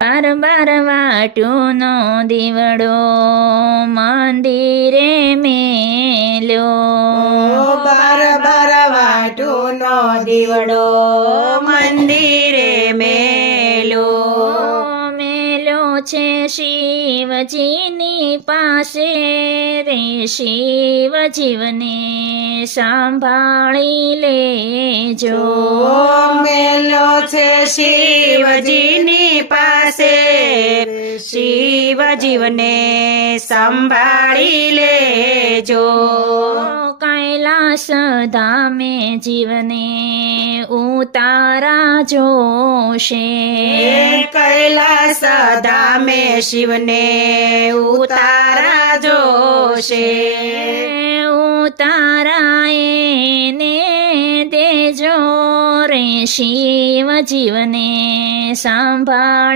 બાર બાર વાટુનો દીવડો મંદિરે મેલ્યો. બાર બાર વાટુનો દીવડો મંદિરે મેલો. મેલ્યો છે શિવજીની પાસે રે શિવજીવને સંભાળી લેજો. મેલો છે શિવજીની પાસે શિવજીવને સંભાળી લેજો. કૈલાસ ધામે જીવને ઉતારા જોશે. કૈલાસ ધામે શિવને ઉતારા જોશે. ઉતારા એને દેજો રે શિવ જીવને સંભાળી